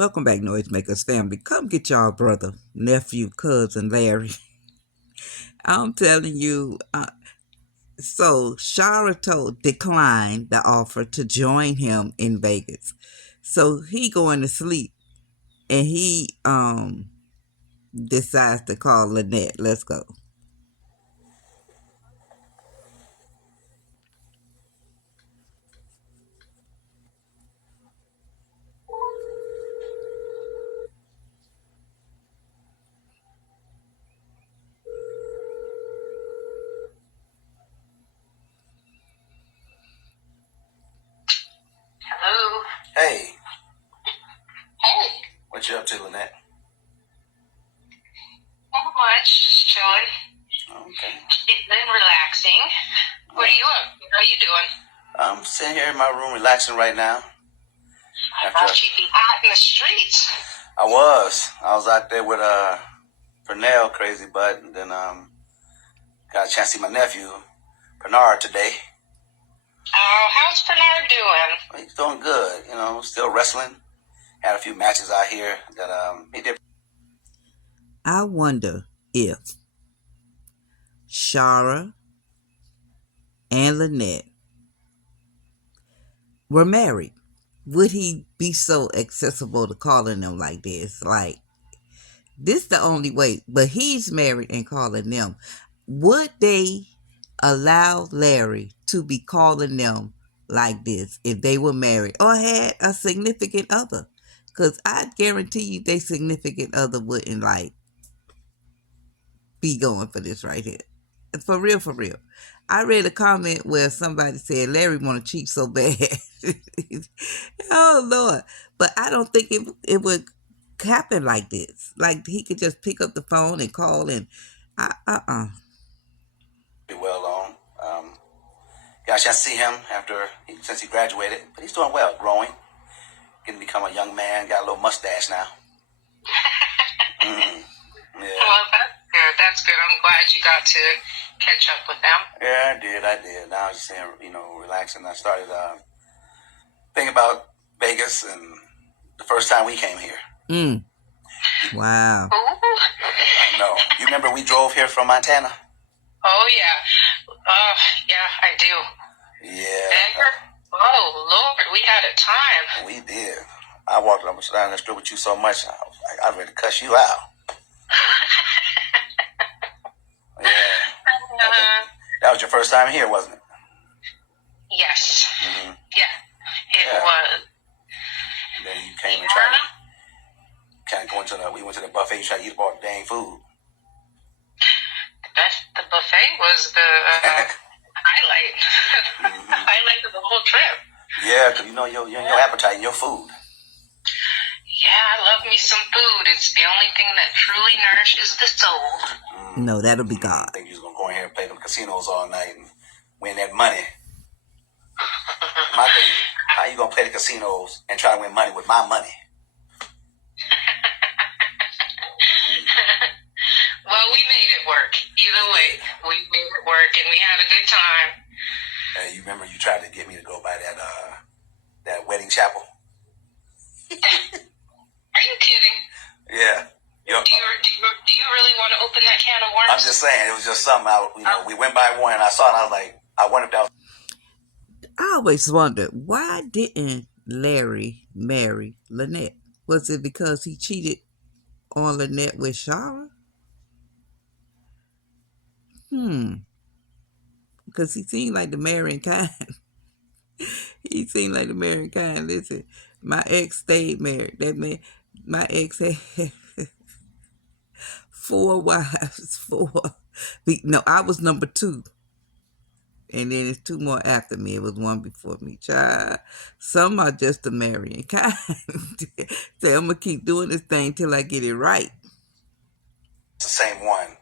Welcome back, Noisemakers family. Come get y'all brother, nephew, cousin Larry. I'm telling you. So Shara declined the offer to join him in Vegas. So he going to sleep, and he decides to call Lynette. Let's go. Hello. Hey, Hey. what you up to, Lynette? Not much. Just chilling. Okay. Then relaxing. What are you up? How are you doing? I'm sitting here in my room relaxing right now. I thought you'd be out in the streets. I was out there with Pernell, crazy butt, and then got a chance to see my nephew, Bernard, today. Oh, how's Bernard doing? He's doing good, still wrestling. Had a few matches out here that he did. I wonder if Shara and Lynette were married. Would he be so accessible to calling them like this? Like, this the only way. But he's married and calling them. Would they allow Larry to be calling them like this if they were married or had a significant other? Because I guarantee you their significant other wouldn't be going for this right here. For real, for real. I read a comment where somebody said Larry want to cheat so bad. Oh Lord. But I don't think it would happen like this. Like he could just pick up the phone and call and Well on. Got a chance to see him since he graduated, but he's doing well, growing, getting to become a young man. Got a little mustache now. Yeah. Well, that's good. That's good. I'm glad you got to catch up with them. Yeah, I did. Now I'm just saying, relaxing. I started thinking about Vegas and the first time we came here. Wow. I know. You remember we drove here from Montana? Oh, yeah. Yeah, I do. Yeah. Oh, Lord, we had a time. We did. I walked up and down the street with you so much, I was like, I'm ready to cuss you out. Yeah. That was your first time here, wasn't it? Yes. Mm-hmm. Yeah, it was. And then you came and we went to the buffet and tried to eat up all the dang food. The buffet was the highlight. Mm-hmm. Highlight of the whole trip. Yeah, because your appetite and your food. Yeah, I love me some food. It's the only thing that truly nourishes the soul. No, that'll be God. I think you're going to go in here and play them casinos all night and win that money. My thing is, how you going to play the casinos and try to win money with my money? Well, we made it work. Either way, we made it work, and we had a good time. Hey, you remember you tried to get me to go by that wedding chapel? Are you kidding? Yeah. Do you really want to open that can of worms? I'm just saying, it was just something we went by one and I saw it and I was like, I wonder if that was... I always wondered, why didn't Larry marry Lynette? Was it because he cheated on Lynette with Shara? Because he seemed like the marrying kind. He seemed like the marrying kind. Listen, my ex stayed married. That man, my ex had 4 wives. No, I was number 2. And then it's 2 more after me. It was 1 before me. Child, some are just the marrying kind. Say, I'm going to keep doing this thing till I get it right. It's the same one,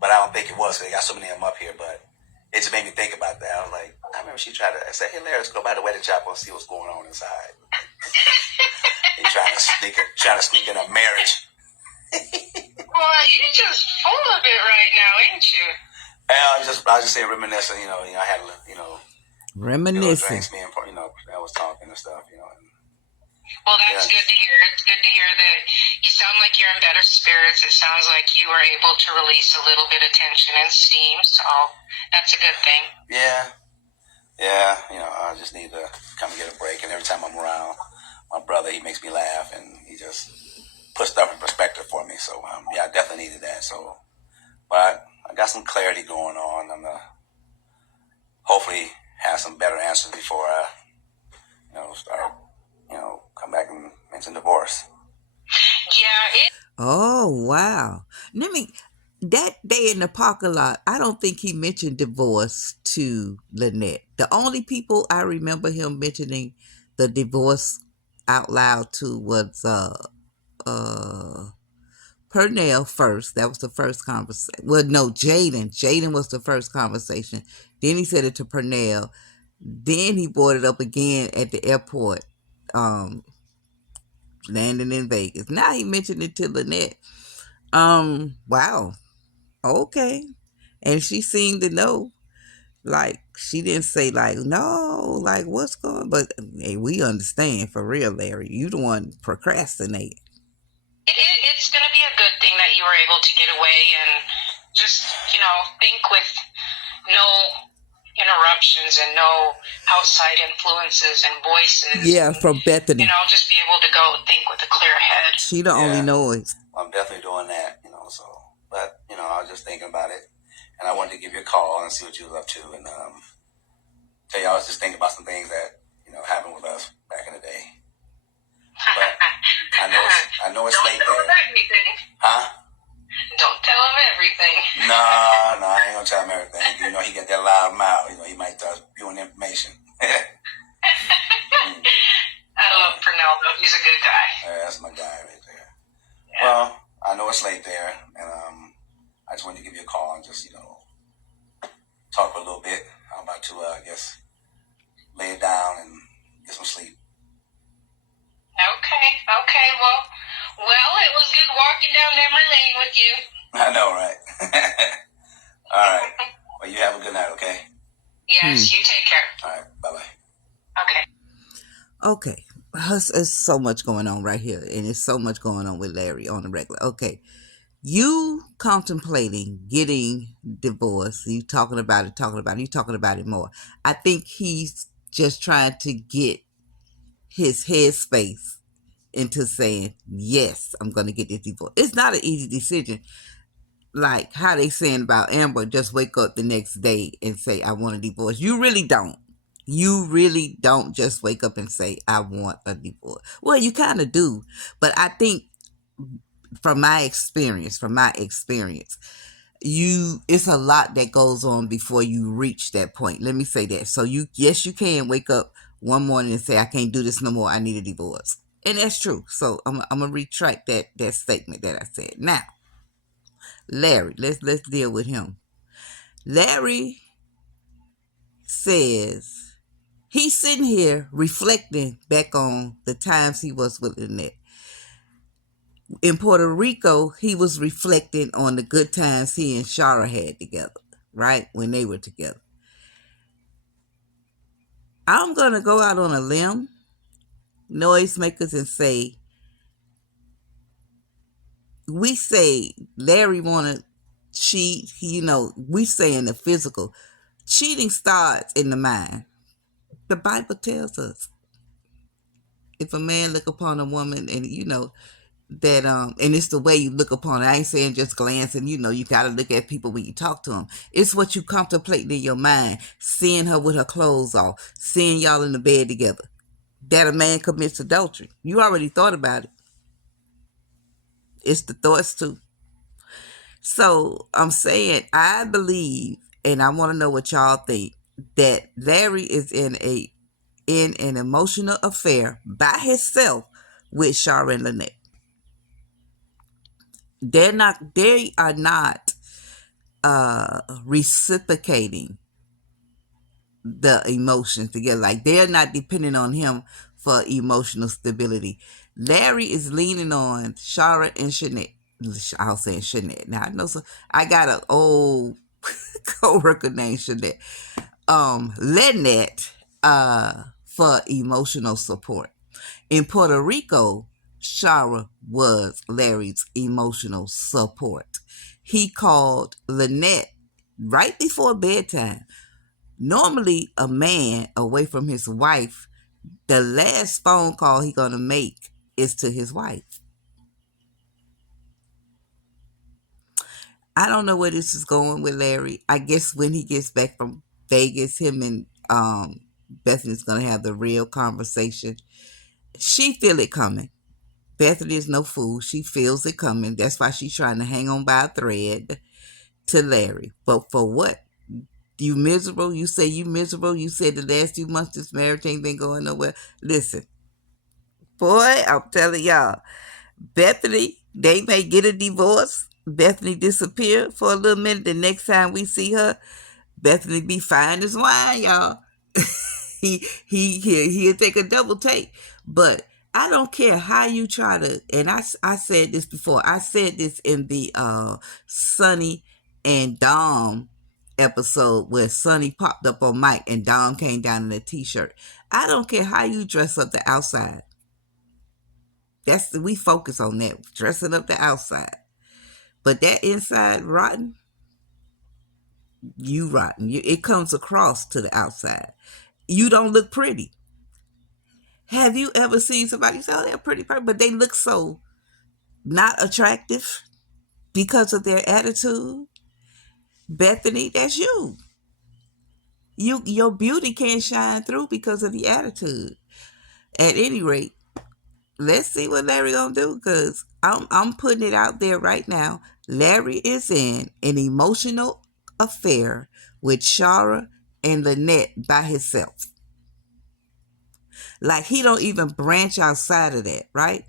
but I don't think it was. They got so many of them up here, but it just made me think about that. I was like, I remember she tried to say, hey, Larry, let's go by the wedding chapel and see what's going on inside. He trying to sneak in a marriage. Well, you're just full of it right now, ain't you? I was just saying reminiscing, I had, reminiscing. Drinks, me and, I was talking and stuff, and Well, that's good to hear. It's good to hear that you sound like you're in better spirits. It sounds like you were able to release a little bit of tension and steam, so that's a good thing. Yeah. I just need to come and get a break. And every time I'm around my brother, he makes me laugh, and he just puts stuff in perspective for me. So, I definitely needed that. So, but I got some clarity going on. I'm gonna hopefully have some better answers before I, start, come back and mention divorce. Yeah, Oh, wow. That day in the parking lot, I don't think he mentioned divorce to Lynette. The only people I remember him mentioning the divorce out loud to was Pernell first. That was the first conversation. Well, no, Jaden. Jaden was the first conversation. Then he said it to Pernell. Then he brought it up again at the airport, um, landing in Vegas. Now he mentioned it to Lynette. Wow. Okay. And she seemed to know. Like, she didn't say, like, no, like, what's going on? But, hey, we understand for real, Larry. You the one procrastinating. It's going to be a good thing that you were able to get away and just, think with no interruptions and no outside influences and voices. Yeah, from Bethany. Just be able to go think with a clear head. She the only noise. I'm definitely doing that, so, but, I was just thinking about it, and I wanted to give you a call and see what you was up to, and tell you I was just thinking about some things that, happened with us back in the day. But I know it's late there. Don't tell him everything. Huh? Don't tell him everything. No, I ain't gonna tell him everything. He got that loud mouth. He might start spewing information. I love Pernell, though. He's a good guy. Yeah, that's my guy right there. Yeah. Well, I know it's late there, and I just wanted to give you a call and just, talk for a little bit. I'm about to, lay it down and get some sleep. Okay. Well, it was good walking down memory lane with you. I know, right? All right. Well, you have a good night, okay? Yes, you take care. All right. Bye-bye. Okay. There's so much going on right here, and there's so much going on with Larry on the regular. Okay. You contemplating getting divorced. You talking about it, you talking about it more. I think he's just trying to get his headspace into saying, yes, I'm going to get this divorce. It's not an easy decision. Like how they saying about Amber, just wake up the next day and say, I want a divorce. You really don't. You really don't just wake up and say, I want a divorce. Well, you kind of do. But I think from my experience, it's a lot that goes on before you reach that point. Let me say that. So you can wake up one morning and say, I can't do this no more. I need a divorce. And that's true. So I'm going to retract that statement that I said. Now, Larry, let's deal with him. Larry says he's sitting here reflecting back on the times he was with Lynette. In Puerto Rico, he was reflecting on the good times he and Shara had together, right? When they were together. I'm going to go out on a limb, noisemakers, and say, we say Larry want to cheat, we saying the physical. Cheating starts in the mind. The Bible tells us if a man look upon a woman and, that and it's the way you look upon it. I ain't saying just glancing, you got to look at people when you talk to them. It's what you contemplate in your mind, seeing her with her clothes off, seeing y'all in the bed together, that a man commits adultery. You already thought about it. It's the thoughts too. So I'm saying, I believe, and I want to know what y'all think, that Larry is in an emotional affair by himself with Shara and Lynette. They are not reciprocating the emotions together. Like, they're not depending on him for emotional stability. Larry is leaning on Shara and Shanette. I was saying Shanette. Now I know I got an old co-worker named Shanette. Lynette for emotional support. In Puerto Rico, Shara was Larry's emotional support. He called Lynette right before bedtime. Normally, a man away from his wife, the last phone call he gonna make is to his wife. I don't know where this is going with Larry. I guess when he gets back from Vegas, him and Bethany's gonna have the real conversation. She feel it coming. Bethany is no fool. She feels it coming. That's why she's trying to hang on by a thread to Larry. But for what? You miserable? You say you miserable? You said the last 2 months this marriage ain't been going nowhere. Listen, boy, I'm telling y'all, Bethany, they may get a divorce. Bethany disappear for a little minute. The next time we see her, Bethany be fine as wine, y'all. He'll take a double take. But I don't care how you try to, and I said this before. I said this in the Sonny and Dom episode where Sonny popped up on Mike and Dom came down in a t-shirt. I don't care how you dress up the outside. We focus on that, dressing up the outside. But that inside rotten, you rotten. It comes across to the outside. You don't look pretty. Have you ever seen somebody say, oh, they're pretty, but they look so not attractive because of their attitude? Bethany, that's you. Your beauty can't shine through because of the attitude. At any rate, let's see what Larry gonna do, because I'm putting it out there right now. Larry is in an emotional affair with Shara and Lynette by himself. Like, he don't even branch outside of that, right?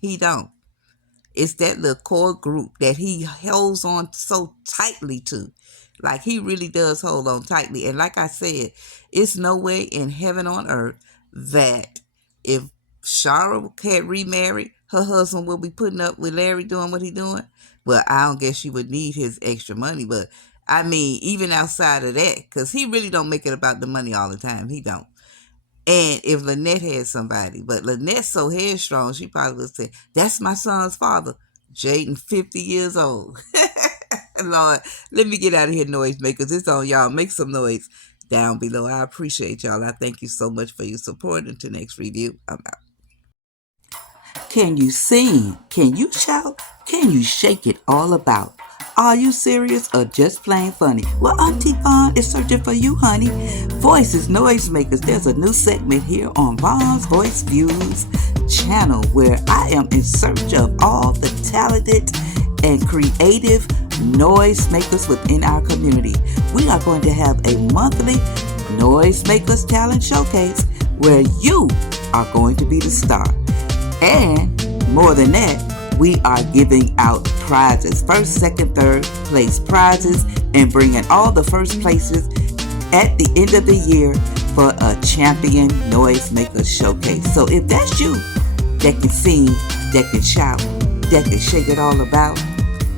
He don't. It's that little core group that he holds on so tightly to. Like, he really does hold on tightly. And like I said, it's no way in heaven on earth that if Shara had remarried, her husband will be putting up with Larry doing what he doing. Well, I don't guess she would need his extra money. But, I mean, even outside of that, because he really don't make it about the money all the time. He don't. And if Lynette had somebody, but Lynette's so headstrong, she probably would say, that's my son's father, Jaden, 50 years old. Lord, let me get out of here, noisemakers. It's on y'all. Make some noise down below. I appreciate y'all. I thank you so much for your support. Until next review, I'm out. Can you sing? Can you shout? Can you shake it all about? Are you serious or just plain funny? Well, Auntie Vaughn is searching for you, honey. Voices, noisemakers. There's a new segment here on Vaughn's Voice Views channel where I am in search of all the talented and creative noisemakers within our community. We are going to have a monthly Noisemakers Talent Showcase where you are going to be the star. And more than that, we are giving out prizes, first, second, third place prizes, and bringing all the first places at the end of the year for a champion noisemaker showcase. So if that's you that can sing, that can shout, that can shake it all about,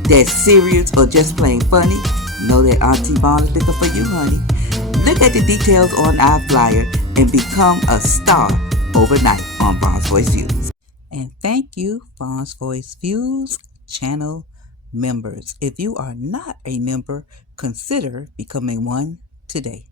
that's serious or just plain funny, know that Auntie Vaughn is looking for you, honey. Look at the details on our flyer and become a star overnight on Vaughn's Voice Views. And thank you, Vaughn's Voice Views channel members. If you are not a member, consider becoming one today.